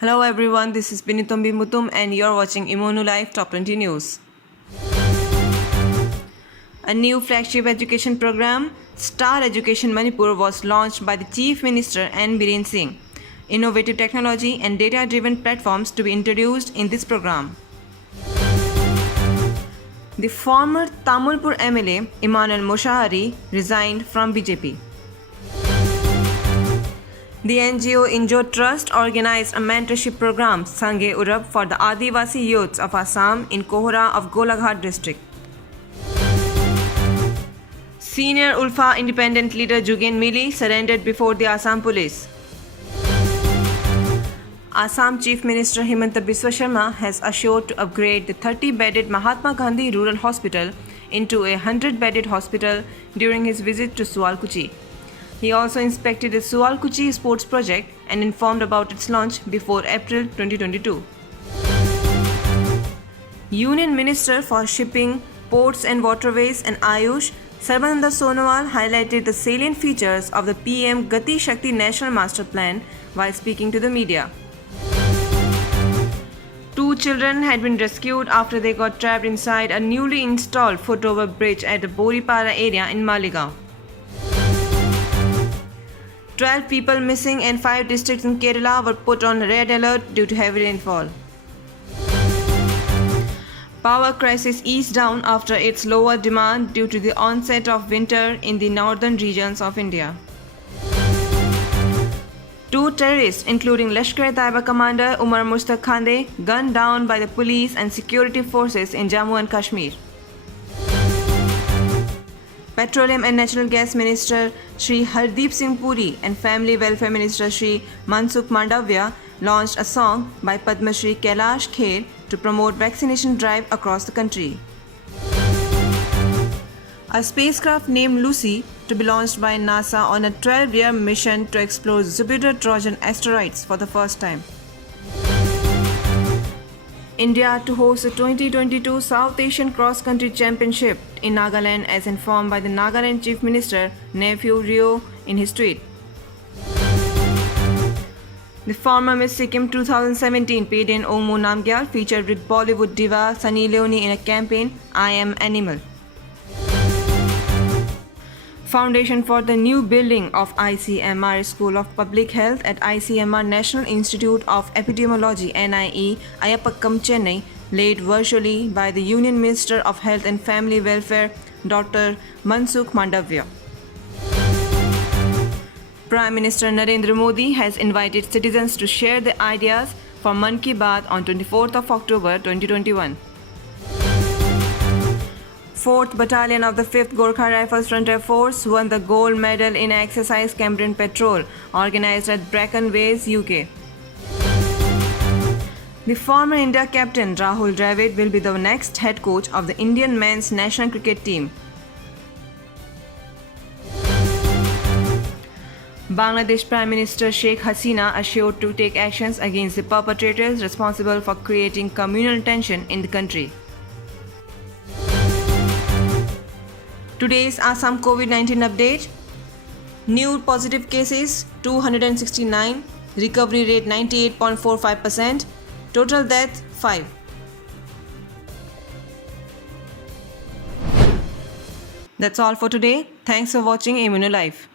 Hello everyone, this is Binitombi Mutum and you're watching Imonu Live Top 20 News. A new flagship education program, Star Education Manipur, was launched by the Chief Minister N. Biren Singh. Innovative technology and data-driven platforms to be introduced in this program. The former Tamulpur MLA Emmanuel Moshahari resigned from BJP. The NGO Injo Trust organized a mentorship program, Sanghe Urab, for the Adivasi youths of Assam in Kohora of Golaghat district. Senior Ulfa independent leader Jugen Mili surrendered before the Assam police. Assam Chief Minister Himanta Biswa Sharma has assured to upgrade the 30-bedded Mahatma Gandhi Rural Hospital into a 100-bedded hospital during his visit to Sualkuchi. He also inspected the Sualkuchi sports project and informed about its launch before April 2022. Union Minister for Shipping, Ports and Waterways and Ayush, Sarbananda Sonowal, highlighted the salient features of the PM Gati Shakti National Master Plan while speaking to the media. 2 children had been rescued after they got trapped inside a newly installed foot-over bridge at the Boripara area in Maligaon. 12 people missing and 5 districts in Kerala were put on red alert due to heavy rainfall. Power crisis eased down after its lower demand due to the onset of winter in the northern regions of India. 2 terrorists, including Lashkar-e-Taiba commander Umar Mustaq Khande, gunned down by the police and security forces in Jammu and Kashmir. Petroleum and Natural Gas Minister Shri Hardeep Singh Puri and Family Welfare Minister Shri Mansukh Mandavya launched a song by Padma Shri Kailash Kher to promote vaccination drive across the country. A spacecraft named Lucy to be launched by NASA on a 12-year mission to explore Jupiter-Trojan asteroids for the first time. India to host the 2022 South Asian Cross Country Championship in Nagaland, as informed by the Nagaland Chief Minister Nephew Rio in his tweet. The former Miss Sikkim 2017 Payden Omo Namgyal featured with Bollywood diva Sunny Leone in a campaign, I Am Animal. Foundation for the new building of ICMR School of Public Health at ICMR National Institute of Epidemiology NIE, Ayapakkam, Chennai, laid virtually by the Union Minister of Health and Family Welfare, Dr. Mansukh Mandavya. Prime Minister Narendra Modi has invited citizens to share their ideas for Mann Ki Baat on 24th of October 2021. 4th Battalion of the 5th Gorkha Rifles Frontier Force won the gold medal in Exercise Cameron Patrol, organized at Brecon Ways, UK. The former India captain Rahul Dravid will be the next head coach of the Indian men's national cricket team. Bangladesh Prime Minister Sheikh Hasina assured to take actions against the perpetrators responsible for creating communal tension in the country. Today's Assam COVID-19 update. New positive cases 269, recovery rate 98.45%, total death 5. That's all for today. Thanks for watching Imunu Live.